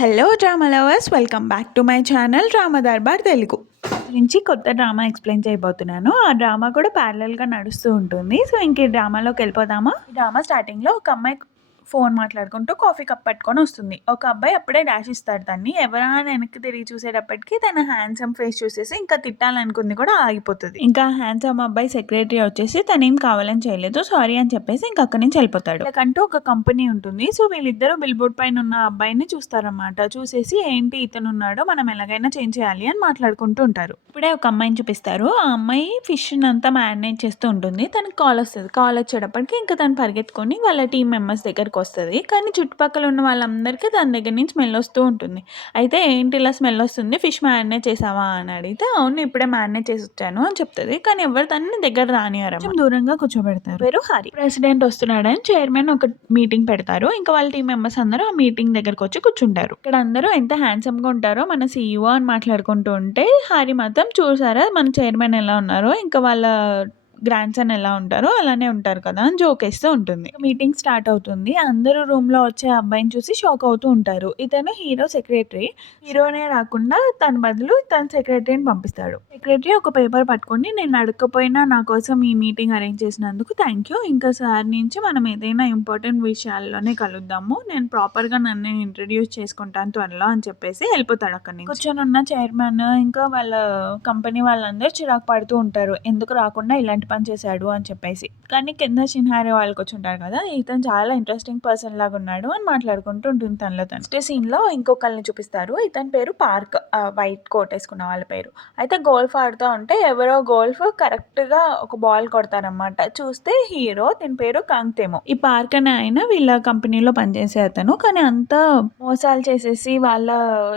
Hello drama lovers, welcome back to my channel drama Darbar Telugu నుంచి కొత్త drama explain చేయబోతున్నాను. ఆ డ్రామా కూడా ప్యారలల్గా నడుస్తూ ఉంటుంది. సో ఇంక ఈ డ్రామాలోకి వెళ్ళిపోదామా. ఈ డ్రామా స్టార్టింగ్లో ఒక అమ్మాయి ఫోన్ మాట్లాడుకుంటూ కాఫీ కప్ పట్టుకొని వస్తుంది. ఒక అబ్బాయి అప్పుడే డాష్ ఇస్తాడు తన్ని. ఎవరా అని వెనక్కి తిరిగి చూసేటప్పటికి తన హ్యాండ్సమ్ ఫేస్ చూసేసి ఇంకా తిట్టాలనుకుంది కూడా ఆగిపోతుంది. ఇంకా హ్యాండ్సమ్ అబ్బాయి సెక్రటరీ వచ్చేసి తనేం కావాలని చేయలేదు, సారీ అని చెప్పేసి ఇంకా అక్కడి నుంచి వెళ్ళిపోతాడు. వాళ్ళకంటూ ఒక కంపెనీ ఉంటుంది. సో వీళ్ళిద్దరూ బిల్ బోర్డ్ పైన ఉన్న అబ్బాయిని చూస్తారన్నమాట. చూసేసి ఏంటి ఇతను ఉన్నాడో, మనం ఎలాగైనా చేంజ్ చేయాలి అని మాట్లాడుకుంటూ ఉంటారు. ఇప్పుడే ఒక అమ్మాయిని చూపిస్తారు. ఆ అమ్మాయి ఫిష్ అంతా మ్యారినేట్ చేస్తూ ఉంటుంది. తనకి కాల్ వస్తుంది. కాల్ వచ్చేటప్పటికి ఇంకా తను పరిగెత్తుకొని వాళ్ళ టీం మెంబర్స్ దగ్గరకు వస్తుంది. కానీ చుట్టుపక్కల ఉన్న వాళ్ళందరికీ దాని దగ్గర నుంచి స్మెల్ వస్తూ ఉంటుంది. అయితే ఏంటి ఇలా స్మెల్ వస్తుంది, ఫిష్ మ్యారినేట్ చేసావా అని అడిగితే అవును ఇప్పుడే మ్యారినేట్ చేసి వచ్చాను అని చెప్తుంది. కానీ ఎవరు తనని దగ్గర రానియారు, దూరంగా కూర్చోబెడతారు. పేరు హరి. ప్రెసిడెంట్ వస్తున్నాడని చైర్మన్ ఒక మీటింగ్ పెడతారు. ఇంకా వాళ్ళ టీం మెంబర్స్ అందరూ ఆ మీటింగ్ దగ్గరకు వచ్చి కూర్చుంటారు. ఇక్కడ అందరూ ఎంత హ్యాండ్సమ్ గా ఉంటారో మన సీఈఓ అని మాట్లాడుకుంటూ ఉంటే హరి మాత్రం చూసారా మన చైర్మన్ ఎలా ఉన్నారో, ఇంకా వాళ్ళ గ్రాండ్ సన్ ఎలా ఉంటారో అలానే ఉంటారు కదా అని జోక్ వేస్తూ ఉంటుంది. మీటింగ్ స్టార్ట్ అవుతుంది. అందరూ రూమ్ లో వచ్చే అబ్బాయిని చూసి షాక్ అవుతూ ఉంటారు. ఇతను హీరో సెక్రటరీ. హీరోనే రాకుండా తన బదులు తన సెక్రటరీని పంపిస్తాడు. సెక్రటరీ ఒక పేపర్ పట్టుకొని, నేను అడగకపోయినా నా కోసం ఈ మీటింగ్ అరేంజ్ చేసినందుకు థ్యాంక్ యూ. ఇంకా సార్ నుంచి మనం ఏదైనా ఇంపార్టెంట్ విషయాల్లోనే కలుద్దాము. నేను ప్రాపర్ గా నన్ను ఇంట్రడ్యూస్ చేసుకుంటాను త్వరలో అని చెప్పేసి వెళ్ళిపోతాడు. అక్కడి నుంచి కూర్చొని ఉన్న చైర్మన్ ఇంకా వాళ్ళ కంపెనీ వాళ్ళందరూ చిరాకు పడుతూ ఉంటారు. ఎందుకు రాకుండా ఇలాంటి పని చేశాడు అని చెప్పేసి. కానీ కింద చిన్హారి వాళ్ళకి వచ్చి ఉంటారు కదా, ఇతను చాలా ఇంట్రెస్టింగ్ పర్సన్ లాగా ఉన్నాడు అని మాట్లాడుకుంటూ ఉంటుంది తనలో తను. నెక్స్ట్ సీన్ లో ఇంకొకరిని చూపిస్తారు. ఇతని పేరు పార్క్, వైట్ కోట్ వేసుకున్న వాళ్ళ పేరు. అయితే గోల్ఫ్ ఆడుతూ ఉంటే ఎవరో గోల్ఫ్ కరెక్ట్ గా ఒక బాల్ కొడతారనమాట. చూస్తే హీరో, దీని పేరు కాంగ్తేమో. ఈ పార్క్ అనే ఆయన వీళ్ళ కంపెనీలో పనిచేసే అతను. కానీ అంతా మోసాలు చేసేసి వాళ్ళ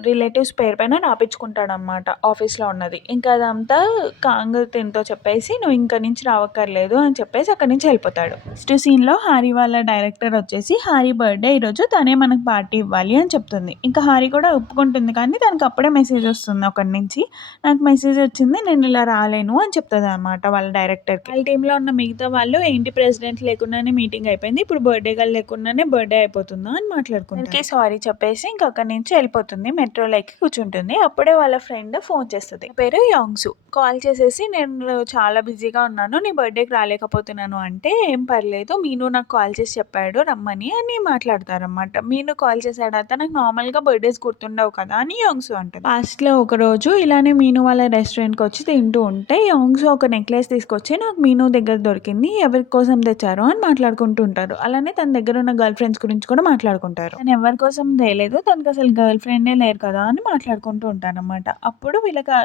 రిలేటివ్స్ పేరు పైన రాపించుకుంటాడు అనమాట ఆఫీస్ లో ఉన్నది. ఇంకా అదంతా కాంగ్ తినతో చెప్పేసి నువ్వు ఇంకా నుంచి రావక్కర్లేదు అని చెప్పేసి అక్కడి నుంచి వెళ్ళిపోతాడు. నెక్స్ట్ సీన్ లో హారీ వాళ్ళ డైరెక్టర్ వచ్చేసి హారీ బర్త్డే ఈరోజు, తనే మనకు పార్టీ ఇవ్వాలి అని చెప్తుంది. ఇంకా హారీ కూడా ఒప్పుకుంటుంది. కానీ తనకు అప్పుడే మెసేజ్ వస్తుంది ఒకటి నుంచి, నాకు మెసేజ్ వచ్చింది నేను ఇలా రాలేను అని చెప్తుంది అనమాట వాళ్ళ డైరెక్టర్కి. వాళ్ళ టీంలో ఉన్న మిగతా వాళ్ళు ఏంటి ప్రెసిడెంట్ లేకుండానే మీటింగ్ అయిపోయింది, ఇప్పుడు బర్త్డే గల్ లేకుండానే బర్త్డే అయిపోతుందా అని మాట్లాడుకుంటారు. సారీ చెప్పేసి ఇంకా అక్కడి నుంచి వెళ్ళిపోతుంది. మెట్రోలో ఎక్కి కూర్చుంటుంది. అప్పుడే వాళ్ళ ఫ్రెండ్ ఫోన్ చేస్తుంది. పేరు యాంగ్సు. కాల్ చేసేసి నేను చాలా బిజీగా ఉన్నాను, నీ బర్త్డేకి రాలేకపోతున్నాను అంటే ఏం పర్లేదు, మీను నాకు కాల్ చేసి చెప్పాడు రమ్మని అని మాట్లాడతారనమాట. మీను కాల్ చేశాడు, నాకు నార్మల్గా బర్త్డేస్ గుర్తుండవు కదా అని యాంగ్సు అంటుంది. పాస్ట్లో ఒక రోజు ఇలానే మీను వాళ్ళ రెస్టారెంట్కి వచ్చి తింటూ ఉంటే యాంగ్సు ఒక నెక్లెస్ తీసుకొచ్చి నాకు మీను దగ్గర దొరికింది, ఎవరి కోసం తెచ్చారో అని మాట్లాడుకుంటూ ఉంటారు. అలానే తన దగ్గర ఉన్న గర్ల్ ఫ్రెండ్స్ గురించి కూడా మాట్లాడుకుంటారు. తను ఎవరి కోసం తేలేదు, తనకు అసలు గర్ల్ ఫ్రెండే లేరు కదా అని మాట్లాడుకుంటూ ఉంటారనమాట. అప్పుడు వీళ్ళకి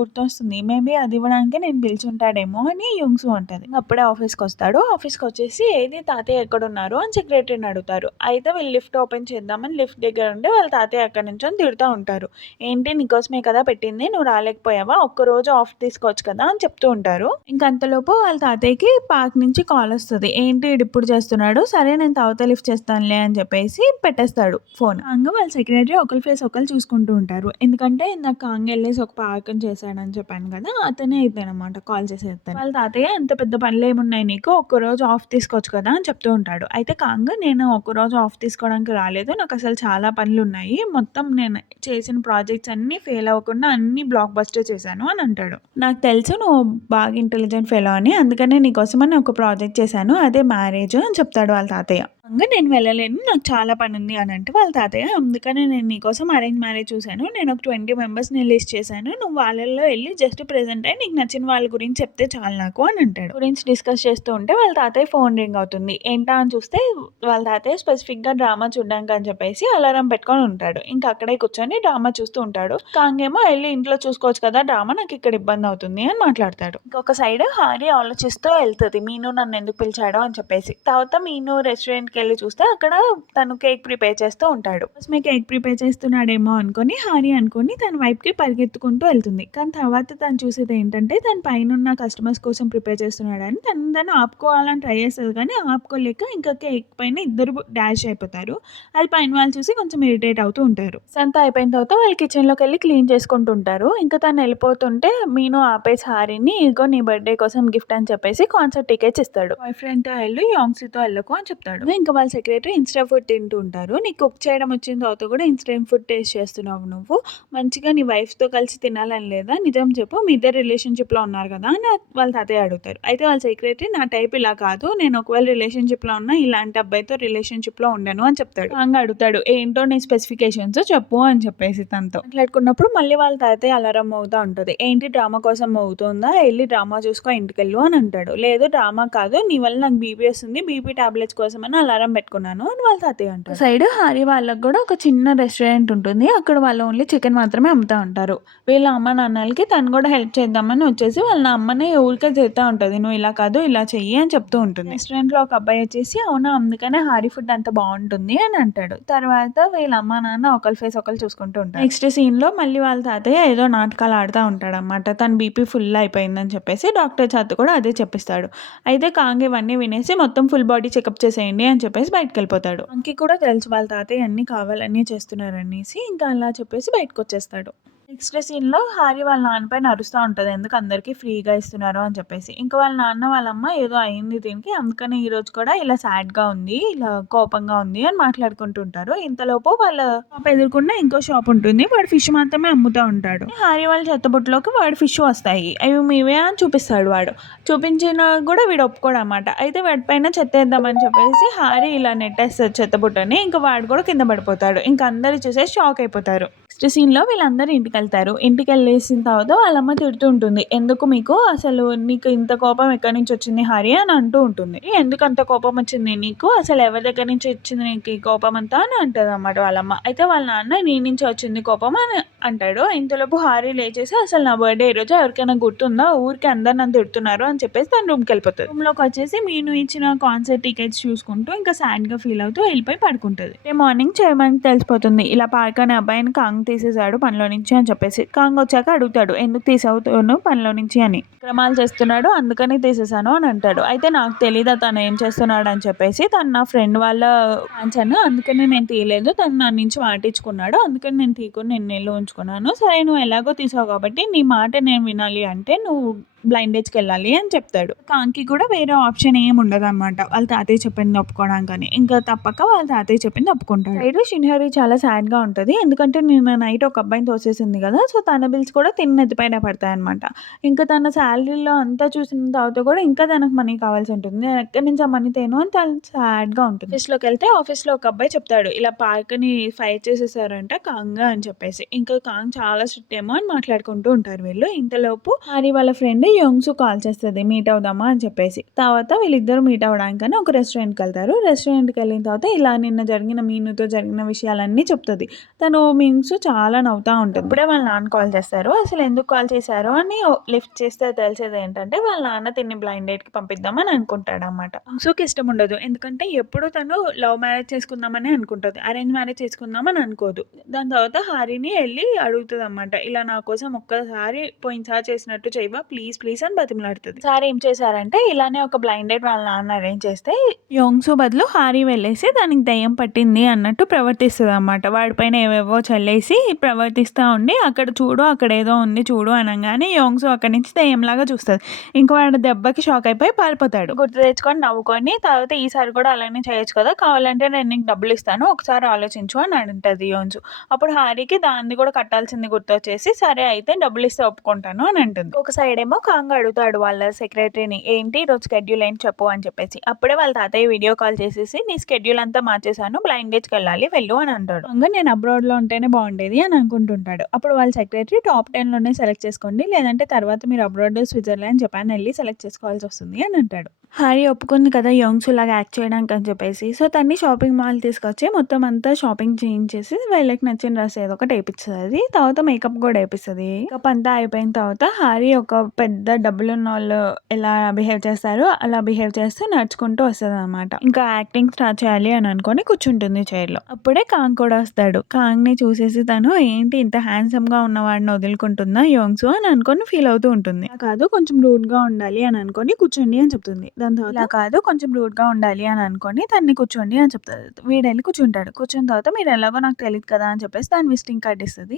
గుర్తొస్తుంది, మేబీ అది ఇవ్వడానికి నేను పిలిచుంటాడేమో అని యూంగ్సు అంటది. అప్పుడే ఆఫీస్కి వస్తాడు. ఆఫీస్కి వచ్చేసి ఏది తాతయ్య ఎక్కడున్నారు అని సెక్రటరీని అడుగుతారు. అయితే వీళ్ళు లిఫ్ట్ ఓపెన్ చేద్దామని లిఫ్ట్ దగ్గర ఉంటే వాళ్ళ తాతయ్య అక్కడి నుంచి తిడుతూ ఉంటారు. ఏంటి నీకోసమే కదా పెట్టింది, నువ్వు రాలేకపోయావా, ఒక్కరోజు ఆఫ్ తీసుకోవచ్చు కదా అని చెప్తూ ఉంటారు. ఇంకంతలోపు వాళ్ళ తాతయ్యకి పార్క్ నుంచి కాల్ వస్తుంది. ఏంటి ఇప్పుడు చేస్తున్నాడు, సరే నేను తర్వాత లిఫ్ట్ చేస్తానులే అని చెప్పేసి పెట్టేస్తాడు ఫోన్. కాంగ్ వాళ్ళ సెక్రటరీ ఒకరి ఫేస్ ఒకరు చూసుకుంటూ ఉంటారు. ఎందుకంటే నాకు కాంగ్ వెళ్ళేసి ఒక పార్క్ చేశాడని చెప్పాను కదా, అతనే అయిపోయానమాట కాల్ చేసేస్తాను. వాళ్ళ తాతయ్య అంత పెద్ద పనులు ఏమున్నాయి నీకు, ఒక్కరోజు ఆఫ్ తీసుకోవచ్చు కదా అని చెప్తూ ఉంటాడు. అయితే కాంగ్ నేను ఒక్కరోజు ఆఫ్ తీసుకోవడానికి రాలేదు, నాకు అసలు చాలా పనులు ఉన్నాయి, మొత్తం నేను చేసిన ప్రాజెక్ట్స్ అన్ని ఫెయిల్ అవ్వకుండా అన్ని బ్లాక్ బస్టర్ చేశాను అని అంటాడు. నాకు తెలుసు నువ్వు బాగా ఇంటెలిజెంట్ ఫెలో అని, అందుకనే నీకోసమని ఒక ప్రాజెక్ట్ చేశాను, అదే మ్యారేజ్ అని చెప్తాడు వాళ్ళ తాతయ్య. నేను వెళ్ళలేను, నాకు చాలా పని ఉంది అని అంటే వాళ్ళ తాతయ్య అందుకనే నేను నీకోసం అరేంజ్ మ్యారేజ్ చూశాను, నేను ఒక 20 మెంబర్స్ని లిస్ట్ చేశాను, నువ్వు వాళ్ళల్లో వెళ్ళి జస్ట్ ప్రెజెంట్ అయ్యి నీకు నచ్చిన వాళ్ళ గురించి చెప్తే చాలు నాకు అని అంటాడు. గురించి డిస్కస్ చేస్తూ ఉంటే వాళ్ళ తాతయ్య ఫోన్ రింగ్ అవుతుంది. ఏంటా అని చూస్తే వాళ్ళ తాతయ్య స్పెసిఫిక్గా డ్రామా చూడడానికి అని చెప్పేసి అలారం పెట్టుకొని ఉంటాడు. ఇంకా అక్కడే కూర్చొని డ్రామా చూస్తూ ఉంటాడు. కాంగేమో వెళ్ళి ఇంట్లో చూసుకోవచ్చు కదా డ్రామా, నాకు ఇక్కడ ఇబ్బంది అవుతుంది అని మాట్లాడతాడు. ఇంకొక సైడ్ హారీ ఆలోచిస్తూ వెళ్తుంది, మీను నన్ను ఎందుకు పిలిచాడో అని చెప్పేసి. తర్వాత మీను రెస్టారెంట్కి వెళ్ళి చూస్తే అక్కడ తను కేక్ ప్రిపేర్ చేస్తూ ఉంటాడు. మీ కేక్ ప్రిపేర్ చేస్తున్నాడేమో అనుకొని హారీ అనుకొని తన వైపుకి పరిగెత్తుకుంటూ వెళ్తుంది. కానీ తర్వాత తను చూసేది ఏంటంటే తన పైన ఉన్న కస్టమర్స్ కోసం ప్రిపేర్ చేస్తున్నాడని తను ఆపుకోవాలని ట్రై చేస్తుంది. కానీ ఆపుకోలేక ఇంకా కేక్ పైన ఇద్దరు డాష్ అయిపోతారు. అది పైన వాళ్ళు చూసి కొంచెం ఇరిటేట్ అవుతూ ఉంటారు. సంతా అయిపోయిన తర్వాత వాళ్ళు కిచెన్లోకి వెళ్ళి క్లీన్ చేసుకుంటూ ఉంటారు. ఇంకా తను వెళ్ళిపోతుంటే మీను ఆపేసి హారీని, ఇగో నీ బర్త్డే కోసం గిఫ్ట్ అని చెప్పేసి కాన్సర్ట్ టికెట్స్ ఇస్తాడు. బాయ్ ఫ్రెండ్తో వెళ్ళు, యాంగ్సీతో వెళ్ళకు అని చెప్తాడు. ఇంకా వాళ్ళ సెక్రటరీ ఇన్స్టెంట్ ఫుడ్ తింటూ ఉంటారు. నీకు కుక్ చేయడం వచ్చిన తర్వాత కూడా ఇన్స్టెంట్ ఫుడ్ టేస్ట్ చేస్తున్నావు నువ్వు. మంచిగా నీ వైఫ్‌తో కలిసి తినాలని లేదా? నిజం చెప్పు. మీ ఇద్దరు రిలేషన్‌షిప్‌లో ఉన్నారు కదా! అని వాళ్ళ తాతయ్య అడుగుతారు. అయితే వాళ్ళ సెక్రటరీ నా టైప్ ఇలా కాదు. నేను ఒకవేళ రిలేషన్‌షిప్‌లో ఉన్నా ఇలాంటి అబ్బాయితో రిలేషన్‌షిప్‌లో ఉండను అని చెప్తాడు. కాంగ్ అడుగుతాడు ఏంటో నీ స్పెసిఫికేషన్స్ చెప్పు అని చెప్పేసి తనతో. మాట్లాడుకున్నప్పుడు మళ్ళీ వాళ్ళ తాతయ్య అలారం మోగుతా ఉంటది. ఏంటి డ్రామా కోసం మోగుతుందా? ఎళ్లి డ్రామా చూసుకో ఇంటికెళ్ళు అని అంటాడు. లేదు డ్రామా కాదు నీ వల్ల నాకు బీపీ వస్తుంది. బీపీ టాబ్లెట్స్ కోసమని అలారం పెట్టుకున్నాను అని వాళ్ళ తాతయ్య అంటారు. సైడ్ హారి వాళ్ళకి కూడా ఒక చిన్న రెస్టారెంట్ ఉంటుంది. అక్కడ వాళ్ళు ఓన్లీ చికెన్ మాత్రమే అమ్ముతా ఉంటారు. వీళ్ళ అమ్మ నాన్నలకి తను కూడా హెల్ప్ చేద్దామని వచ్చేసి వాళ్ళ అమ్మని ఊరికే తిడతా ఉంటది. నువ్వు ఇలా కాదు ఇలా చెయ్యి అని చెప్తూ ఉంటుంది. రెస్టారెంట్‌లో ఒక అబ్బాయి వచ్చేసి అవునా అందుకనే హారి ఫుడ్ అంత బాగుంటుంది అని అంటాడు. తర్వాత వీళ్ళ అమ్మ నాన్న ఒకళ్ళ ఫేస్ ఒకళ్ళు చూసుకుంటూ ఉంటారు. నెక్స్ట్ సీన్‌లో మళ్ళీ వాళ్ళ తాతయ్య ఏదో నాటకాలు ఆడుతా ఉంటాడనమాట. తన బీపీ ఫుల్ అయిపోయిందని చెప్పేసి డాక్టర్ చేత కూడా అదే చెప్పిస్తాడు. అయితే కాంగ్ ఇవన్నీ వినేసి మొత్తం ఫుల్ బాడీ చెకప్ చేసేయండి అని చెప్పేసి బయటికెళ్ళిపోతాడు. కాంగ్‌కి కూడా తెలుసు వాళ్ళ తాతయ్య అన్నీ కావాలని చేస్తున్నారనేసి ఇంకా అలా చెప్పేసి బయటకొచ్చేస్తాడు. నెక్స్ట్ సీన్‌లో హారి వాళ్ళ నాన్న పైన అరుస్తా ఉంటది. ఎందుకు అందరికి ఫ్రీగా ఇస్తున్నారు అని చెప్పేసి. ఇంకా వాళ్ళ నాన్న వాళ్ళమ్మ ఏదో అయింది దీనికి అందుకని ఈరోజు కూడా ఇలా సాడ్‌గా ఉంది, ఇలా కోపంగా ఉంది అని మాట్లాడుకుంటూ ఉంటారు. ఇంతలోపు వాళ్ళ షాప్ ఎదురుగుండా ఇంకో షాప్ ఉంటుంది. వాడు ఫిష్ మాత్రమే అమ్ముతా ఉంటాడు. హారి వాళ్ళ చెత్తబుట్టలోకి వాడు ఫిష్ వస్తాయి. అవి మీవే అని చూపిస్తాడు వాడు. చూపించినా కూడా వీడు ఒప్పుకోడనమాట. అయితే వాడి పైన చెత్తేద్దామని చెప్పేసి హారి ఇలా నెట్టేస్తాడు చెత్తబుట్టని. ఇంకా వాడు కూడా కింద పడిపోతాడు. ఇంకా అందరూ చూసేసి షాక్ అయిపోతారు. నెక్స్ట్ సీన్‌లో వీళ్ళందరూ ఇంటికెళ్తారు. ఇంటికెళ్ళేసిన తర్వాత వాళ్ళమ్మ తిడుతూ ఉంటుంది. ఎందుకు మీకు అసలు నీకు ఇంత కోపం ఎక్కడి నుంచి వచ్చింది హారి అని అంటూ ఉంటుంది. ఎందుకు అంత కోపం వచ్చింది నీకు? అసలు ఎవరి దగ్గర నుంచి వచ్చింది నీకు ఈ కోపం అంతా అని అంటదన్నమాట వాళ్ళమ్మ. అయితే వాళ్ళ నాన్న నీ నుంచి వచ్చింది కోపం అని అంటాడు. ఇంతలోపు హారి లేచేసి అసలు నా బర్త్‌డే ఈరోజు ఎవరికైనా గుర్తుందా? ఊరికే అందరు నన్ను తిడుతున్నారు అని చెప్పేసి తన రూమ్‌కెళ్ళిపోతది. రూమ్‌లోకి వచ్చేసి మీను ఇచ్చిన కాన్సర్ట్ టికెట్స్ చూసుకుంటూ ఇంకా సాడ్‌గా ఫీల్ అవుతూ వెళ్ళిపోయి పడుకుంటది. మార్నింగ్ చైర్మన్‌కి తెలిసిపోతుంది. ఇలా పార్క్ అనే అబ్బాయిని కాంగ్ తీసేశాడు పనిలో నుంచి అని చెప్పేసి. కాంగ్ వచ్చాక అడుగుతాడు ఎందుకు తీసావును పనిలో నుంచి అని. అక్రమాలు చేస్తున్నాడు అందుకని తీసేశాను అని అంటాడు. అయితే నాకు తెలీదా తను ఏం చేస్తున్నాడు అని చెప్పేసి తను నా ఫ్రెండ్ వాళ్ళ మ్యాన్షన్ అందుకని నేను తీయలేదు. తను నా నుంచి మాటించుకున్నాడు అందుకని నేను తీయకుండా నిన్నేళ్ళు ఉంచుకున్నాను. సరే నువ్వు ఎలాగో తీసావు కాబట్టి నీ మాట నేను వినాలి అంటే నువ్వు బ్లైండేజ్కి వెళ్ళాలి అని చెప్తాడు. కాంగ్‌కి కూడా వేరే ఆప్షన్ ఏమి ఉండదన్నమాట. వాళ్ళ తాతయ్య చెప్పింది ఒప్పుకోవడానికని. ఇంకా తప్పక వాళ్ళ తాతయ్య చెప్పింది ఒప్పుకుంటాడు. సైడ్ షిన్హరి చాలా సాడ్‌గా ఉంటది. ఎందుకంటే నిన్న నైట్ ఒక అబ్బాయిని తోసేసింది కదా! సో తన బిల్స్ కూడా తిన్న నెత్తిపైన పడతాయన్నమాట. ఇంకా తన సాలరీలో అంతా చూసిన తర్వాత కూడా ఇంకా తనకు మనీ కావాల్సి ఉంటుంది. నేను ఎక్కడి నుంచి ఆ మనీ తేను అని తను సాడ్‌గా ఉంటుంది. ఆఫీస్‌లోకెళ్తే ఆఫీస్‌లో ఒక అబ్బాయి చెప్తాడు. ఇలా పార్క్‌ని ఫైర్ చేసేసారంట కాంగ్ అని చెప్పేసి. ఇంకా కాంగ్ చాలా స్ట్రిక్ట్ ఏమో అని మాట్లాడుకుంటూ ఉంటారు వీళ్ళు. ఇంతలోపు హారి వాళ్ళ ఫ్రెండ్ యోంగ్సు కాల్ చేస్తది మీట్ అవుదామా అని చెప్పేసి. తర్వాత వీళ్ళిద్దరూ మీట్ అవ్వడానికని ఒక రెస్టారెంట్‌కి వెళ్తారు. రెస్టారెంట్‌కి వెళ్ళిన తర్వాత ఇలా నిన్న జరిగిన మీనుతో జరిగిన విషయాలన్నీ చెప్తది. తను మీన్స్ చాలా నవ్వుతా ఉంటుంది. అప్పుడే వాళ్ళ నాన్న కాల్ చేస్తారు. అసలు ఎందుకు కాల్ చేశారు అని లిఫ్ట్ చేస్తే తెలిసేది ఏంటంటే వాళ్ళ నాన్న తిన్ని బ్లైండ్ డేట్‌కి పంపిద్దామని అనుకుంటాడన్నమాట. యోంగ్‌సుకి ఇష్టం ఉండదు. ఎందుకంటే ఎప్పుడు తను లవ్ మ్యారేజ్ చేసుకుందామని అనుకుంటది. అరేంజ్ మ్యారేజ్ చేసుకుందామని అనుకోదు. దాని తర్వాత హారిని వెళ్ళి అడుగుతదన్నమాట. ఇలా నా కోసం ఒక్కసారి పోయినసారి చేసినట్టు చేయవా ప్లీజ్ ప్లీజ్ అని బతిమలాడుతుంది. సార్ ఏం చేశారంటే ఇలానే ఒక బ్లైండ్ డేట్ వాళ్ళ నాన్న అరేంజ్ చేస్తే యోంగ్సు బదులు హారి వెళ్ళేసి దానికి దయ్యం పట్టింది అన్నట్టు ప్రవర్తిస్తుంది అన్నమాట. వాడిపైన ఏవేవో చల్లేసి ప్రవర్తిస్తూ ఉండి అక్కడ చూడు అక్కడ ఏదో ఉంది చూడు అనగానే యోంగ్సు అక్కడి నుంచి దయ్యంలాగా చూస్తుంది. ఇంకా వాడు దెబ్బకి షాక్ అయిపోయి పారిపోతాడు. గుర్తు తెచ్చుకొని నవ్వుకొని తర్వాత ఈసారి కూడా అలానే చేయొచ్చు కదా కావాలంటే నేను నీకు డబ్బులు ఇస్తాను ఒకసారి ఆలోచించు అని అంటది యోంగ్సు. అప్పుడు హారికి దాన్ని కూడా కట్టాల్సింది గుర్తొచ్చేసి సరే అయితే డబ్బులు ఇస్తే ఒప్పుకుంటాను అని అంటుంది. ఒక సైడ్ ఏమో కాంగ్ అడుగుతాడు వాళ్ళ సెక్రటరీని ఏంటి ఈరోజు స్కెడ్యూల్ ఏంటి చెప్పు అని చెప్పేసి. అప్పుడే వాళ్ళ తాతయ్య వీడియో కాల్ చేసేసి నీ స్కెడ్యూల్ అంతా మార్చేసాను బ్లైండ్ డేట్‌కి వెళ్ళాలి వెళ్ళు అని అంటాడు. కాంగ్ నేను అబ్రాడ్‌లో ఉంటేనే బాగుండేది అని అనుకుంటుంటాడు. అప్పుడు వాళ్ళ సెక్రటరీ టాప్ 10లోనే సెలెక్ట్ చేసుకోండి లేదంటే తర్వాత మీరు అబ్రాడ్ స్విట్జర్లాండ్ జపాన్ వెళ్ళి సెలెక్ట్ చేసుకోవాల్సి వస్తుంది అని అంటాడు. హారి ఒప్పుకుంది కదా యోంగ్సు లాగా యాక్ట్ చేయడానికి అని చెప్పేసి. సో తన్ని షాపింగ్ మాల్ తీసుకొచ్చి మొత్తం అంతా షాపింగ్ చేయించేసి వీళ్ళకి నచ్చిన డ్రెస్ ఏదో ఒకటి వేపిస్తది. తర్వాత మేకప్ కూడా వేపిస్తది. మేకప్ అంతా అయిపోయిన తర్వాత హారి ఒక పెద్ద డబ్బులున్నోళ్ళు ఎలా బిహేవ్ చేస్తారో అలా బిహేవ్ చేస్తూ నడుచుకుంటూ వస్తదనమాట. ఇంకా యాక్టింగ్ స్టార్ట్ చేయాలి అని అనుకొని కూర్చుంటుంది చైర్‌లో. అప్పుడే కాంగ్ కూడా వస్తాడు. కాంగ్‌ని చూసేసి తను ఏంటి ఇంత హ్యాండ్సమ్‌గా ఉన్నవాడిని వదులుకుంటుందా యోంగ్సు అని అనుకొని ఫీల్ అవుతూ ఉంటుంది. కాదు కొంచెం రూడ్‌గా ఉండాలి అని అనుకొని కూర్చోండి అని చెప్తుంది. దాని తర్వాత ఇలా కాదు కొంచెం రూడ్‌గా ఉండాలి అని అనుకోని తనని కూర్చోండి అని చెప్తది. వీడెళ్ళి కూర్చుంటాడు. కూర్చున్న తర్వాత మీరు ఎలాగో నాకు తెలీదు కదా అని చెప్పేసి దాని విజిటింగ్ కార్డ్ ఇస్తది.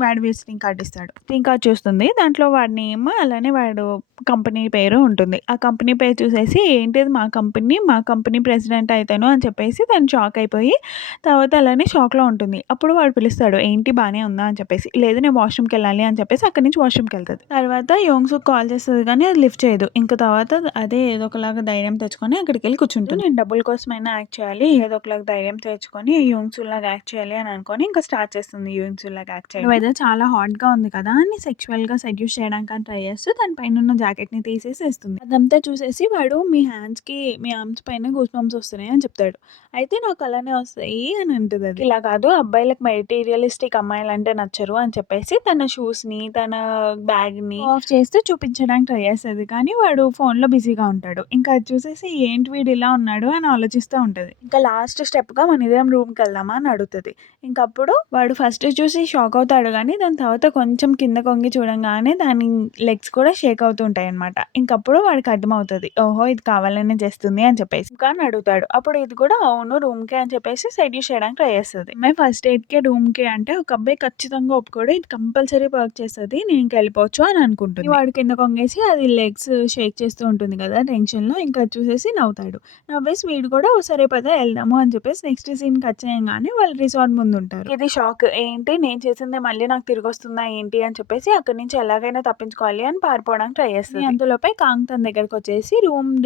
వాడి విజిటింగ్ కార్డ్ ఇస్తాడు. విజిటింగ్ కార్డ్ చూస్తుంది. దాంట్లో వాడి నేమ్ అలానే వాడు కంపెనీ పేరు ఉంటుంది. ఆ కంపెనీ పేరు చూసేసి ఏంటిది మా కంపెనీ ప్రెసిడెంట్ అయితాను అని చెప్పేసి తను షాక్ అయిపోయి తర్వాత అలానే షాక్‌లో ఉంటుంది. అప్పుడు వాడు పిలుస్తాడు. ఏంటి బానే ఉందా అని చెప్పేసి. లేదు నేను వాష్‌రూమ్‌కెళ్ళాలి అని చెప్పేసి అక్కడి నుంచి వాష్‌రూమ్‌కెళ్తది. తర్వాత యోంగ్‌సూక్ కాల్ చేస్తది కానీ అది లిఫ్ట్ చేయదు. ఇంక తర్వాత అదే ఏదో ఒకలాగా ధైర్యం తెచ్చుకొని అక్కడికెళ్ళి కూర్చుంటుంది. నేను డబ్బుల కోసమైనా యాక్ట్ చేయాలి. ఏదో ఒకలాగా ధైర్యం తెచ్చుకొని యూంగ్‌సూలాగా యాక్ట్ చేయాలి అని అనుకోని ఇంకా స్టార్ట్ చేస్తుంది యూంగ్‌సూలాగా యాక్ట్ చేయడం. వెదర్ చాలా హాట్‌గా ఉంది కదా అని సెక్సువల్‌గా సెడ్యూస్ చేయడానికని ట్రై చేస్తూ తన పైనున్న జాకెట్‌ని తీసేసి ఇస్తుంది. అదంతా చూసేసి వాడు మీ ఆర్మ్స్ పైన గూస్ బంప్స్ వస్తున్నాయి అని చెప్తాడు. అయితే నాకు అలానే వస్తాయి అని అంటదది. ఇలా కాదు అబ్బాయిలకు మెటీరియలిస్టిక్ అమ్మాయిలంటే నచ్చరు అని చెప్పేసి తన షూస్‌ని, తన బ్యాగ్‌ని ఆఫ్ చేస్తూ చూపించడానికి ట్రై చేస్తది. కానీ వాడు ఫోన్‌లో బిజీగా ఉంటాడు. ఇంకా అది చూసేసి ఏంటి వీడు ఇలా ఉన్నాడు అని ఆలోచిస్తూ ఉంటది. ఇంకా లాస్ట్ స్టెప్‌గా మనిద్దరం రూమ్‌కెళ్దామా అని అడుగుతది. ఇంకప్పుడు వాడు ఫస్ట్ చూసి షాక్ అవుతాడు గానీ దాని తర్వాత కొంచెం కిందకి వంగి చూడంగానే దాని లెగ్స్ కూడా షేక్ అవుతూ ఉంటాయన్నమాట. ఇంకప్పుడు వాడికి అర్థమవుతది. ఓహో! ఇది కావాలనే చేస్తుంది అని చెప్పేసి. ఇంకా అని అడుగుతాడు. అప్పుడు ఇది కూడా అవును రూమ్‌కే అని చెప్పేసి సెడ్యూస్ చేయడానికి ట్రై చేస్తది. అమ్మాయి ఫస్ట్ డేట్‌కే రూమ్‌కే అంటే ఒక అబ్బాయి ఖచ్చితంగా ఒప్పుకోడు. ఇది కంపల్సరీ వర్క్ చేస్తది. నేను ఇంకెళ్ళిపోవచ్చు అని అనుకుంటుంది. వాడు కిందకి వంగేసి అది లెగ్స్ షేక్ చేస్తూ ఉంటుంది కదా టెన్షన్‌లో. ఇంకా అది చూసేసి నవ్వుతాడు. నవ్వేసి వీడు కూడా "ఓ సరే పద వెళ్దాము" అని చెప్పేసి నెక్స్ట్ సీన్ కట్ చేయంగానే వాళ్ళు రిసార్ట్ ముందుంటారు. ఇది షాక్. ఏంటి నేను చేసిందే మళ్ళీ నాకు తిరిగొస్తుందా ఏంటి అని చెప్పేసి అక్కడి నుంచి ఎలాగైనా తప్పించుకోవాలి అని పారిపోవడానికి ట్రై చేస్తది. అంతలోపే కాంగ్ తన దగ్గరకొచ్చేసి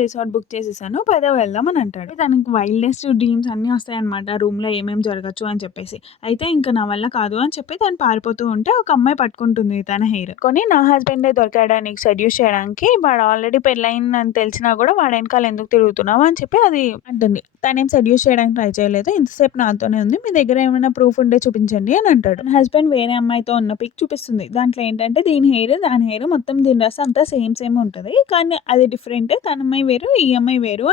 రిసార్ట్ బుక్ చేసేసాను. పద వెళ్దాం అని అంటాడు. తనకి వైల్డెస్ట్ డ్రీమ్స్ అన్నీ వస్తాయన్నమాట. రూమ్‌లో ఏమేం జరగచ్చు అని చెప్పేసి. అయితే ఇంక నా వల్ల కాదు అని చెప్పి తను పారిపోతూ ఉంటే ఒక అమ్మాయి పట్టుకుంటుంది తన హెయిర్. నా హస్బెండే దొరికాడా నీకు సెడ్యూస్ చేయడానికి. వాడు ఆల్రెడీ పెళ్లయిందని తెలిసినా కూడా వాడి ఎనకాల ఎందుకు తిరుగుతున్నావు అని చెప్పి అది అంటుంది. తనేం సెడ్యూస్ చేయడానికి ట్రై చేయలేదు. ఇంతసేపు నాతోనే ఉంది. మీ దగ్గర ఏమైనా ప్రూఫ్ ఉంటే చూపించండి అని అంటాడు. తన హస్బెండ్ వేరే అమ్మాయితో ఉన్న పిక్ చూపిస్తుంది. దాంట్లో ఏంటంటే దీని హెయిర్, దాని హెయిర్ మొత్తం దీని డ్రెస్ అంతా సేమ్ ఉంటది. కానీ అది డిఫరెంటే. తన అమ్మాయి వేరు, ఈ అమ్మాయి వేరు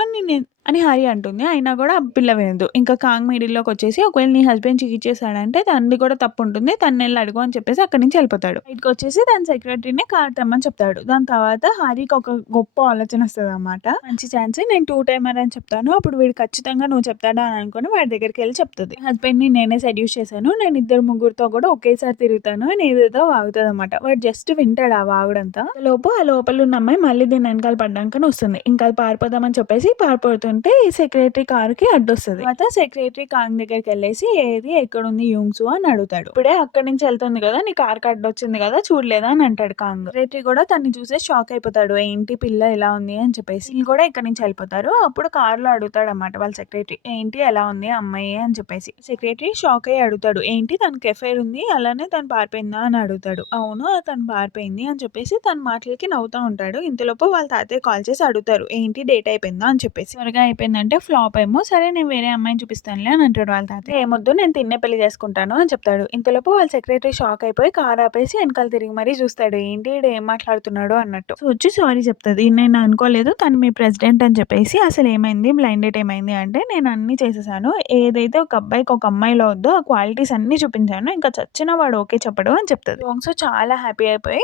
అని హారి అంటుంది. అయినా కూడా ఆ పిల్ల వినదు. ఇంకా కాంగ్ మిడిల్‌లోకొచ్చేసి ఒకవేళ నీ హస్బెండ్ చీట్ చేశాడంటే తనది కూడా తప్పుంటుంది. తననెళ్లి అడుగు అని చెప్పేసి అక్కడి నుంచి వెళ్ళిపోతాడు. బయటకొచ్చేసి తన సెక్రటరీని కార్ తెమ్మని చెప్తాడు. దాని తర్వాత హారికి ఒక గొప్ప ఆలోచన వస్తదనమాట. మంచి ఛాన్సే నేను 2 టైమర్ అని చెప్తాను. అప్పుడు వీడు ఖచ్చితంగా నువ్వు చెప్తాడా అని అనుకోని వాడి దగ్గరికెళ్ళి చెప్తది. హస్బెండ్‌ని నేనే సెడ్యూస్ చేశాను. నేను ఇద్దరు ముగ్గురితో కూడా ఒకేసారి తిరుగుతాను అని ఏదేదో వాగుతదనమాట. వాడు జస్ట్ వింటాడు ఆ వాగుడంతా. ఆ లోపలున్న అమ్మాయి మళ్ళీ దీని వెనకాల పడ్డానికని వస్తుంది. ఇంకా అది పారిపోదామని చెప్పేసి పారిపోతుంటే ఈ సెక్రటరీ కార్‌కి అడ్డొస్తది. తర్వాత సెక్రటరీ కాంగ్ దగ్గరికెళ్ళేసి ఏది ఎక్కడుంది యూంగ్‌సూ అని అడుగుతాడు. ఇప్పుడే అక్కడి నుంచి వెళ్తుంది కదా నీ కార్‌కి అడ్డొచ్చింది కదా చూడలేదా అని అంటాడు కాంగ్. సెక్రటరీ కూడా తనని చూసేసి షాక్ అయిపోతాడు. ఏంటి పిల్ల ఇలా ఉంది అని చెప్పేసి. వీళ్ళు కూడా ఇక్కడి నుంచి వెళ్ళిపోతారు. అప్పుడు కార్‌లో అడుగుతాడన్నమాట వాళ్ళ సెక్రటరీ. ఏంటి ఎలా ఉంది అమ్మాయి అని చెప్పేసి. సెక్రటరీ షాక్ అయ్యి అడుగుతాడు. ఏంటి తనకి ఎఫైర్ ఉంది అలానే తను పారిపోయిందా అని అడుగుతాడు. అవును తను పారిపోయింది అని చెప్పేసి తన మాటలకి నవ్వుతా ఉంటాడు. ఇంతలోపు వాళ్ళ తాతయ్య కాల్ చేసి అడుగుతారు. ఏంటి డేట్ అయిపోయిందా అని చెప్పేసి. త్వరగా అయిపోయిందంటే ఫ్లాప్ ఏమో. సరే నేను వేరే అమ్మాయిని చూపిస్తానులే అని అంటాడు వాళ్ళ తాతయ్య. ఏమొద్దు నేను తిన్నే పెళ్లి చేసుకుంటాను అని చెప్తాడు. ఇంతలోపు వాళ్ళ సెక్రటరీ షాక్ అయిపోయి కార్ ఆపేసి వెనకాల తిరిగి మరీ చూస్తాడు. ఏంటి ఈడు ఏం మాట్లాడుతున్నాడు అన్నట్టు. సో వచ్చి సారీ చెప్తది. నేను అనుకోలేదు తను మీ ప్రెసిడెంట్ అని చెప్పేసి. అసలు ఏమైంది బ్లైండ్ డేట్ ఏమైంది అంటే నేను అన్నీ చేసేసాను. ఏదైతే ఒక అబ్బాయికి ఒక అమ్మాయిలో వద్దో ఆ క్వాలిటీస్ అన్నీ చూపించాను. ఇంకా చచ్చిన వాడు ఓకే చెప్పడు అని చెప్తది. సో చాలా హ్యాపీ అయిపోయి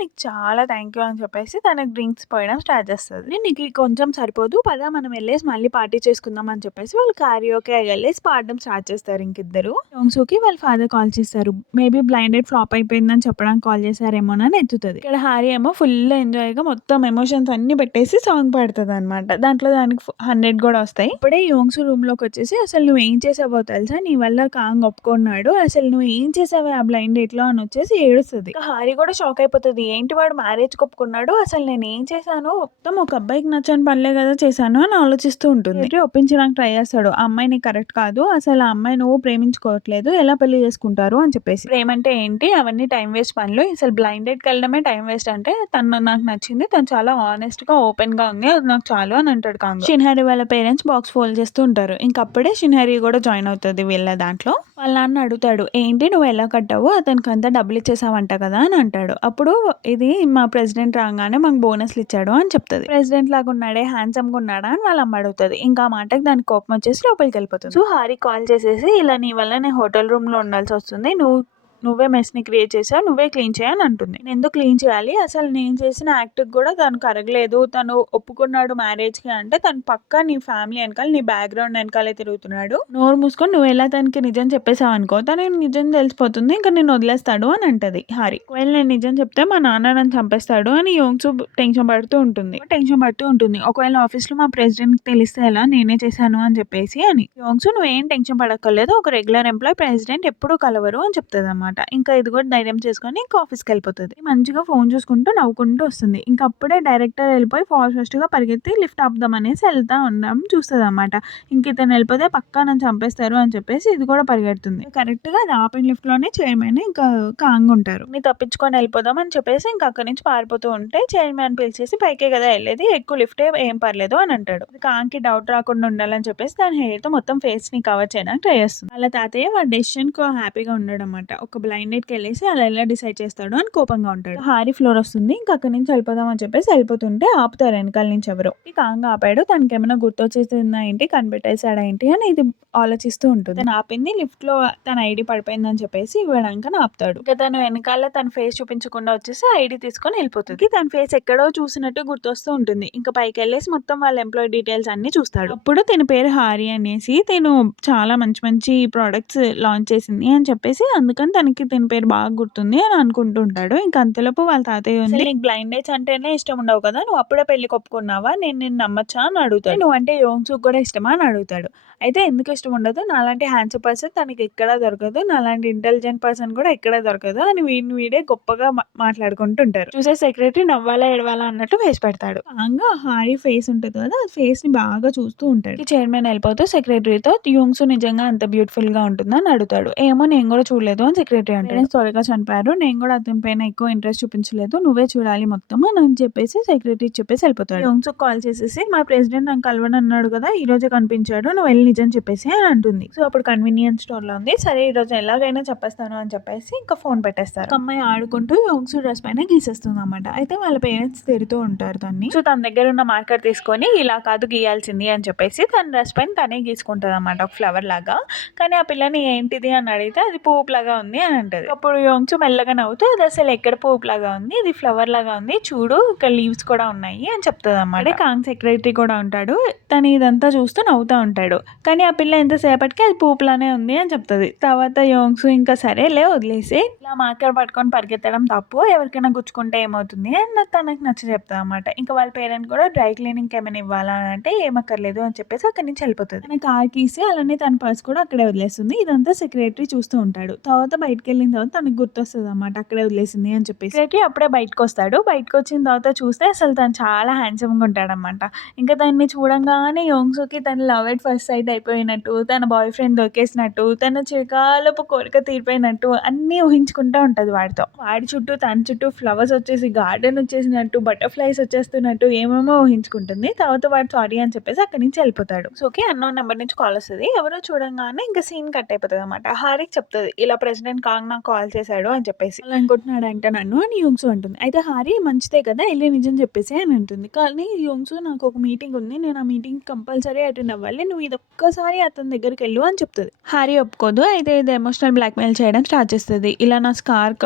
నీకు చాలా థ్యాంక్ యూ అని చెప్పేసి తనకి డ్రింక్స్ పోయడం స్టార్ట్ చేస్తది. నీకు కొంచెం సరిపోదు పద మనం వెళ్ళేసి మళ్ళీ పార్టీ చేసుకుందాం అని చెప్పేసి వాళ్ళు కరాోకే వెళ్ళేసి పాడడం స్టార్ట్ చేస్తారు ఇంకిద్దరు. యోంగ్‌సూకి వాళ్ళ ఫాదర్ కాల్ చేస్తారు. మేబీ బ్లైండెడ్ ఫ్లాప్ అయిపోయిందని చెప్పడానికి కాల్ చేశారేమోనని ఎత్తుతది. ఇక్కడ హారి ఏమో ఫుల్ ఎంజాయ్‌గా మొత్తం ఎమోషన్స్ అన్నీ పెట్టేసి సాంగ్ పాడుతదనమాట. దాంట్లో దానికి 100 కూడా వస్తాయి. ఇప్పుడే యోంగ్‌సూ రూమ్‌లోకి వచ్చేసి అసలు నువ్వు ఏం చేసావో తెలుసా నీ వల్ల కాంగ్ ఒప్పుకున్నాడు. అసలు నువ్వు ఏం చేసావే ఆ బ్లైండ్ డేట్‌లో అని వచ్చేసి ఏడుస్తది. హారి కూడా షాక్ అయిపోతది. ఏంటి వాడు మ్యారేజ్‌కి ఒప్పుకున్నాడు. అసలు నేను ఏం చేశాను మొత్తం ఒక అబ్బాయికి నచ్చని పనులే కదా చేశాను అని ఆలోచిస్తూ ఉంటుంది. ఒప్పించడానికి ట్రై చేస్తాడు. ఆ అమ్మాయి నీకు కరెక్ట్ కాదు. అసలు ఆ అమ్మాయి నువ్వు ప్రేమించుకోవట్లేదు. ఎలా పెళ్లి చేసుకుంటారు అని చెప్పేసి. ప్రేమంటే ఏంటి అవన్నీ టైం వేస్ట్ పనులు. అసలు బ్లైండ్ డేట్‌కి వెళ్ళడమే టైం వేస్ట్ అంటే తను నాకు నచ్చింది. తను చాలా హానెస్ట్‌గా ఓపెన్‌గా ఉంది. అది నాకు చాలు అని అంటాడు కాంగ్. షిన్హారీ వాళ్ళ పేరెంట్స్ బాక్స్ ఫోల్డ్ చేస్తూ ఉంటారు. ఇంకప్పుడే షిన్హారీ కూడా జాయిన్ అవుతది వీళ్ళ దాంట్లో. వాళ్ళ నాన్న అడుగుతాడు. ఏంటి నువ్వు ఎలా కట్టావు అతనికి అంతా డబ్బులు ఇచ్చేసావంట కదా అని అంటాడు. అప్పుడు ఇది మా ప్రెసిడెంట్ రాగానే మాకు బోనస్లు ఇచ్చాడు అని చెప్తది. ప్రెసిడెంట్ లాగా ఉన్నాడే హ్యాండ్సమ్‌గా ఉన్నాడా అని వాళ్ళ అమ్మ అడుగుతది. ఇంకా ఆ మాటకి దానికి కోపం వచ్చేసి లోపలికి వెళ్ళిపోతుంది. సో హారి కాల్ చేసేసి ఇలా నీ వల్ల నేను హోటల్ రూమ్‌లో ఉండాల్సి వస్తుంది. నువ్వు నువ్వే మెస్‌ని క్రియేట్ చేసావు. నువ్వే క్లీన్ చెయ్యి అని అంటుంది. నేనెందుకు క్లీన్ చేయాలి? అసలు నేను చేసిన యాక్ట్‌కి గూడా తను కరగలేదు. తను ఒప్పుకున్నాడు మ్యారేజ్‌కి అంటే తను పక్కా నీ ఫ్యామిలీ ఎనకాల, నీ బ్యాక్‌గ్రౌండ్ ఎనకాలే తిరుగుతున్నాడు. నోరు మూసుకొని నువ్వెళ్ళా తనకి నిజం చెప్పేసావనుకో, తనకి నిజం తెలిసిపోతుంది. ఇంక నిన్నొదిలేస్తాడు అని అంటది హారి. ఒకవేళ నేను నిజం చెప్తే మా నాన్న నన్ను చంపేస్తాడు అని యోంగ్‌సూ టెన్షన్ పడుతూ ఉంటుంది. ఒకవేళ ఆఫీస్‌లో మా ప్రెసిడెంట్‌కి తెలిస్తే ఎలా? నేనే చేశాను అని చెప్పేసి అని. యోంగ్‌సూ నువ్వేం టెన్షన్ పడక్కర్లేదు. ఒక రెగ్యులర్ ఎంప్లాయీ ప్రెసిడెంట్ ఎప్పుడూ కలవరు అని చెప్తదనమాట. ఇంకా ఇది కూడా ధైర్యం చేసుకొని ఇంకా ఆఫీస్‌కెళ్ళిపోతది. మంచిగా ఫోన్ చూసుకుంటూ నవ్వుకుంటూ వస్తుంది. ఇంక అప్పుడే డైరెక్టర్ వెళ్ళిపోయి ఫాస్ట్‌గా పరిగెత్తి లిఫ్ట్ ఆపుదామనేసి వెళ్తా ఉండడం చూస్తదనమాట. ఇంక ఇతను వెళ్ళిపోతే పక్కా నన్ను చంపేస్తారు అని చెప్పేసి ఇది కూడా పరిగెడుతుంది. కరెక్ట్‌గా అది ఆపిన లిఫ్ట్‌లోనే చైర్మన్ ఇంకా కామ్‌గా ఉంటారు. నీ తప్పించుకొని వెళ్ళిపోదాం అని చెప్పేసి ఇంక అక్కడి నుంచి పారిపోతూ ఉంటే చైర్మన్ పిలిచేసి పైకే కదా వెళ్ళేది, ఎక్కువ లిఫ్టే ఏం పర్లేదు అని అంటాడు. కామ్‌కి డౌట్ రాకుండా ఉండాలని చెప్పేసి దాని హెయిర్‌తో మొత్తం ఫేస్‌ని కవర్ చేయడానికి ట్రై చేస్తుంది. వాళ్ళ తాతయ్య వాడి డెసిషన్‌కి హ్యాపీగా ఉన్నాడనమాట. ఒక బ్లైండ్ డేట్‌కెళ్ళేసి అలా ఎలా డిసైడ్ చేస్తాడు అని కోపంగా ఉంటాడు. హారి ఫ్లోర్ వస్తుంది. ఇంక అక్కడి నుంచి వెళ్ళిపోదాం అని చెప్పేసి వెళ్ళిపోతుంటే ఆపుతారు వెనకాల నుంచి ఎవరో. కామ్‌గా ఆపాడు. తనకేమైనా గుర్తొచ్చేసిందా ఏంటి, కనిపెట్టేసాడా ఏంటి అని ఇది ఆలోచిస్తూ ఉంటుంది. తను ఆపింది లిఫ్ట్‌లో తన ఐడీ పడిపోయిందని చెప్పేసి ఇవ్వడానికని ఆపుతాడు. ఇంకా తను వెనకాల తన ఫేస్ చూపించకుండా వచ్చేసి ఐడీ తీసుకొని వెళ్ళిపోతుంది. తన ఫేస్ ఎక్కడో చూసినట్టు గుర్తొస్తూ ఉంటుంది. ఇంకా పైకెళ్ళేసి మొత్తం వాళ్ళ ఎంప్లాయీ డీటెయిల్స్ అన్నీ చూస్తాడు. అప్పుడు తిన పేరు హారి అనేసి తిను చాలా మంచి ప్రొడక్ట్స్ లాంచ్ చేసింది అని చెప్పేసి అందుకని తనకి తిన పేరు బాగా గుర్తుంది అని అనుకుంటూ ఉంటాడు. ఇంకా అంతలోపు వాళ్ళ తాతయ్య ఉంది, నీకు బ్లైండ్ డేట్స్ అంటేనే ఇష్టం ఉండవు కదా, నువ్వు అప్పుడే పెళ్లి కొప్పుకున్నావా, నేను నిన్ను నమ్మచ్చా అని అడుగుతాడు. నువ్వంటే యోంగ్‌సూకి కూడా ఇష్టమా అని అడుగుతాడు. అయితే ఎందుకు ఇష్టం ఉండదు, నాలాంటి హ్యాండ్సమ్ పర్సన్ తనకి ఎక్కడా దొరకదు, నాలాంటి ఇంటెలిజెంట్ పర్సన్ కూడా ఎక్కడా దొరకదు అని వీడే గొప్పగా మాట్లాడుకుంటుంటారు. చూసే సెక్రటరీ నవ్వాలా ఏడవాలా అన్నట్టు ఫేస్ పెడతాడు. కాంగా హారీ ఫేస్ ఉంటుంది కదా, ఆ ఫేస్ ని బాగా చూస్తూ ఉంటాడు. చైర్మన్ వెళ్ళిపోతూ సెక్రటరీతో యోంగ్‌సూ నిజంగా అంత బ్యూటిఫుల్ గా ఉంటుందా అని అడుగుతాడు. ఏమో నేను కూడా చూడలేదు అని సెక్రటరీ అంటాడు. త్వరగా చనిపోయారు, నేను కూడా అతని పైన ఎక్కువ ఇంట్రెస్ట్ చూపించలేదు, నువ్వే చూడాలి మొత్తం అని చెప్పేసి సెక్రటరీ చెప్పేసి వెళ్ళిపోతాడు. యోంగ్‌సూ కాల్ చేసేసి మా ప్రెసిడెంట్ నన్ను కలవని అన్నాడు కదా, ఈ రోజే కనిపించాడు, నువ్వు వెళ్ళి నిజం చెప్పేసి అని అంటుంది. సో అప్పుడు కన్వీనియన్స్ స్టోర్ లో ఉంది. సరే ఈ రోజు ఎలాగైనా చెప్పేస్తాను అని చెప్పేసి ఇంకా ఫోన్ పెట్టేస్తారు. ఒక అమ్మాయి ఆడుకుంటూ యోంగ్‌సూ డ్రెస్ పైన గీసేస్తుంది అనమాట. అయితే వాళ్ళ పేరెంట్స్ తిడుతూ ఉంటారు దాన్ని. సో తన దగ్గర ఉన్న మార్కర్ తీసుకొని ఇలా కాదు గీయాల్సింది అని చెప్పేసి తన డ్రెస్ పైన తనే గీసుకుంటుంది అనమాట, ఒక ఫ్లవర్ లాగా. కానీ ఆ పిల్లని ఏంటిది అని అడిగితే అది పువ్వు లాగా ఉంది అని అంటది. అప్పుడు యోంగ్‌సూ మెల్లగా నవ్వుతూ అది అసలు ఎక్కడ పువ్వు లాగా ఉంది, ఇది ఫ్లవర్ లాగా ఉంది చూడు, ఇక్కడ లీవ్స్ కూడా ఉన్నాయి అని చెప్తుంది అన్నమాట. కాంగ్ సెక్రటరీ కూడా ఉంటాడు. తను ఇదంతా చూస్తూ నవ్వుతూ ఉంటాడు. కానీ ఆ పిల్ల ఎంతసేపటికి అది పూపులానే ఉంది అని చెప్తుంది. తర్వాత యోంగ్‌సూ ఇంకా సరేలే వదిలేసి ఇలా మార్కర్ పట్టుకొని పరిగెత్తడం తప్పు, ఎవరికైనా గుచ్చుకుంటే ఏమవుతుంది అని తనకు నచ్చ చెప్తుంది అనమాట. ఇంకా వాళ్ళ పేరెంట్ కూడా డ్రై క్లీనింగ్ ఏమైనా ఇవ్వాలా అని అంటే ఏమక్కర్లేదు అని చెప్పేసి అక్కడి నుంచి వెళ్ళిపోతుంది. తన కార్ కీసి అలానే తన పర్స్ కూడా అక్కడే వదిలేస్తుంది. ఇదంతా సెక్రటరీ చూస్తూ ఉంటాడు. తర్వాత బయటకు వెళ్ళిన తర్వాత తనకు గుర్తొస్తుంది అనమాట, అక్కడే వదిలేసింది అని చెప్పేసి. సెక్రటరీ అప్పుడే బయటకు వస్తాడు. బయటకు వచ్చిన తర్వాత చూస్తే అసలు తను చాలా హ్యాండ్సమ్గా ఉంటాడనమాట. ఇంకా దాన్ని చూడంగానే యోంగ్‌సూకి తన లవ్ ఎట్ ఫస్ట్ సైట్ అయిపోయినట్టు, తన బాయ్ ఫ్రెండ్ దొరికేసినట్టు, తన చిరకాలపు కోరిక తీరిపోయినట్టు అన్నీ ఊహించుకుంటూ ఉంటుంది వాడితో. వాడి చుట్టూ తన చుట్టూ ఫ్లవర్స్ వచ్చేసి గార్డెన్ వచ్చేసినట్టు, బటర్ఫ్లైస్ వచ్చేస్తున్నట్టు ఏమేమో ఊహించుకుంటుంది. తర్వాత వాడు సారీ అని చెప్పేసి అక్కడి నుంచి వెళ్ళిపోతాడు. సోకి అన్నోన్ నెంబర్ నుంచి కాల్ వస్తుంది. ఎవరో చూడంగానే ఇంకా సీన్ కట్ అయిపోతుంది అనమాట. హారికి చెప్తుంది ఇలా ప్రెసిడెంట్ కాంగ్ నాకు కాల్ చేశాడు అని చెప్పేసి. అలా అనుకుంటున్నాడు అంటే నన్ను అని యోంగ్‌సూ అంటుంది. అయితే హారి మంచిదే కదా, వెళ్ళి నిజం చెప్పేసి అని అంటుంది. కానీ యోంగ్‌సూ నాకు ఒక మీటింగ్ ఉంది, నేను ఆ మీటింగ్ కంపల్సరీ అటెండ్ అవ్వాలి, నువ్వు ఇది ఒక్కసారి అతని దగ్గరికి వెళ్ళు అని చెప్తుంది. హారి ఒప్పుకోదు. అయితే ఇది ఎమోషనల్ బ్లాక్మెయిల్ చేయడం స్టార్ట్ చేస్తుంది. ఇలా నా స్కార్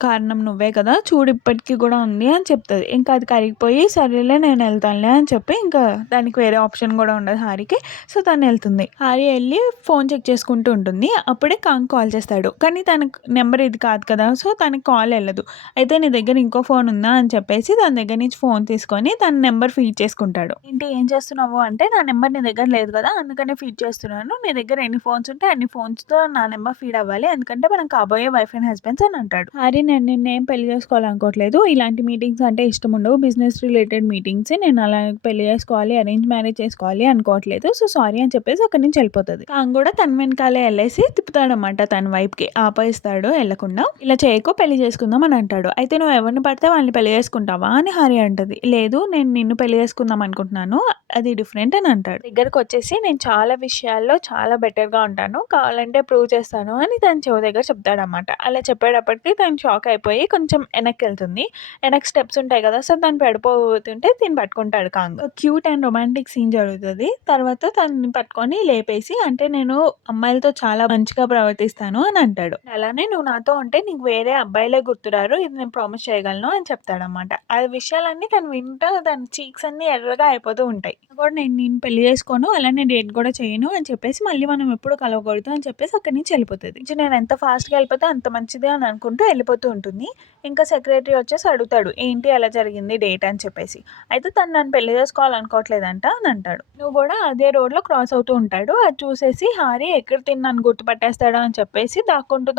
కారణం నువ్వే కదా, చూడు ఇప్పటికీ కూడా ఉంది అని చెప్తుంది. ఇంకా అది కరిగిపోయి సరేలే నేను వెళ్తానులే అని చెప్పి ఇంకా దానికి వేరే ఆప్షన్ కూడా ఉండదు హారికి. సో తను వెళ్తుంది. హారి వెళ్ళి ఫోన్ చెక్ చేసుకుంటూ ఉంటుంది. అప్పుడే కాంగ్ కాల్ చేస్తాడు. కానీ తన నెంబర్ ఇది కాదు కదా, సో తనకి కాల్ వెళ్ళదు. అయితే నీ దగ్గర ఇంకో ఫోన్ ఉందా అని చెప్పేసి తన దగ్గర నుంచి ఫోన్ తీసుకొని తన నెంబర్ ఫీడ్ చేసుకుంటాడు. ఏంటి ఏం చేస్తున్నావు అంటే, నా నెంబర్ నీ దగ్గర లేదు కదా అందుకనే ఫీడ్ చేస్తున్నాను, నీ దగ్గర ఎన్ని ఫోన్స్ ఉంటే అన్ని ఫోన్స్తో నా నెంబర్ ఫీడ్ అవ్వాలి, ఎందుకంటే మనం కాబోయే వైఫ్ అండ్ హస్బెండ్స్ అని అంటాడు. హారి నేను నిన్నేం పెళ్లి చేసుకోవాలనుకోవట్లేదు, ఇలాంటి మీటింగ్స్ అంటే ఇష్టం ఉండవు, బిజినెస్ రిలేటెడ్ మీటింగ్స్, నేను అలా పెళ్లి చేసుకోవాలి అరేంజ్ మ్యారేజ్ చేసుకోవాలి అనుకోవట్లేదు, సో సారీ అని చెప్పేసి అక్కడి నుంచి వెళ్ళిపోతుంది. కాంగ్ కూడా తన వెనకాలే వెళ్ళేసి తిప్పుతాడనమాట, తన వైపుకి ఆపేస్తాడు వెళ్ళకుండా. ఇలా చేయకు పెళ్లి చేసుకుందాం అని అంటాడు. అయితే నువ్వు ఎవరిని పడితే వాళ్ళని పెళ్లి చేసుకుంటావా అని హారి అంటది. లేదు నేను నిన్ను పెళ్లి చేసుకుందాం అనుకుంటున్నాను, అది డిఫరెంట్ అని అంటాడు. దగ్గరకు వచ్చేసి నేను చాలా విషయాల్లో చాలా బెటర్గా ఉంటాను, కావాలంటే ప్రూవ్ చేస్తాను అని తన చెవి దగ్గర చెప్తాడనమాట. అలా చెప్పేటప్పటికి తను షాక్ షాక్ అయిపోయి కొంచెం వెనక్కెళ్తుంది. వెనక్కి స్టెప్స్ ఉంటాయి కదా! సో, తను పడిపోతుంటే తిను పట్టుకుంటాడు Kong. Cute and romantic scene జరుగుతది. తర్వాత తనని పట్టుకొని లేపేసి అంటే నేను అమ్మాయిలతో చాలా మంచిగా ప్రవర్తిస్తాను అని అంటాడు. అలానే నువ్వు నాతో ఉంటే నీకు వేరే అబ్బాయిలే గుర్తురారు. ఇది నేను ప్రామిస్ చేయగలను అని చెప్తాడనమాట. ఆ విషయాలన్నీ తను వింటూ దాని చీక్స్ అన్నీ ఎర్రగా అయిపోతూ ఉంటాయి. కూడా నేను నిన్ను పెళ్లి చేసుకోను. అలానే డేట్ కూడా చేయను అని చెప్పేసి మళ్ళీ మనం ఎప్పుడు కలవకూడదు అని చెప్పేసి అక్కడి నుంచి వెళ్ళిపోతది. నేను ఎంత ఫాస్ట్‌గా వెళ్ళిపోతే అంత మంచిది అని అనుకుంటూ వెళ్ళిపోతూ ఉంటుంది. ఇంకా సెక్రటరీ వచ్చేసి అడుగుతాడు. ఏంటి అలా జరిగింది డేట్ అని చెప్పేసి. అయితే తను నన్ను పెళ్లి చేసుకోవాలనుకోవట్లేదంట అని అంటాడు. నువ్వు కూడా అదే రోడ్‌లో క్రాస్ అవుతూ ఉంటాడు. అది చూసేసి హారి ఎక్కడ తిని నన్ను గుర్తుపట్టేస్తాడో అని చెప్పేసి దాక్కుంటూ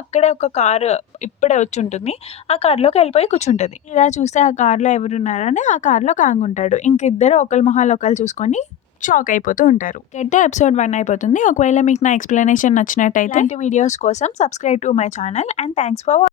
అక్కడే ఒక కారు ఇప్పుడే వచ్చుంటుంది. ఆ కార్‌లోకి వెళ్ళిపోయి కూర్చుంటది. ఇలా చూస్తే ఆ కార్‌లో ఎవరున్నారని ఆ కార్‌లో కాంగ్ ఉంటాడు. ఇంక ఇద్దరు ఒకళ్ళ మొహాలు ఒకళ్ళు చూసుకొని షాక్ అయిపోతూ ఉంటారు. ఇక్కడితో ఎపిసోడ్ 1 అయిపోతుంది. ఒకవేళ మీకు నా ఎక్స్‌ప్లనేషన్ నచ్చినట్టయితే ఇలాంటి వీడియోస్ కోసం subscribe to my channel and thanks for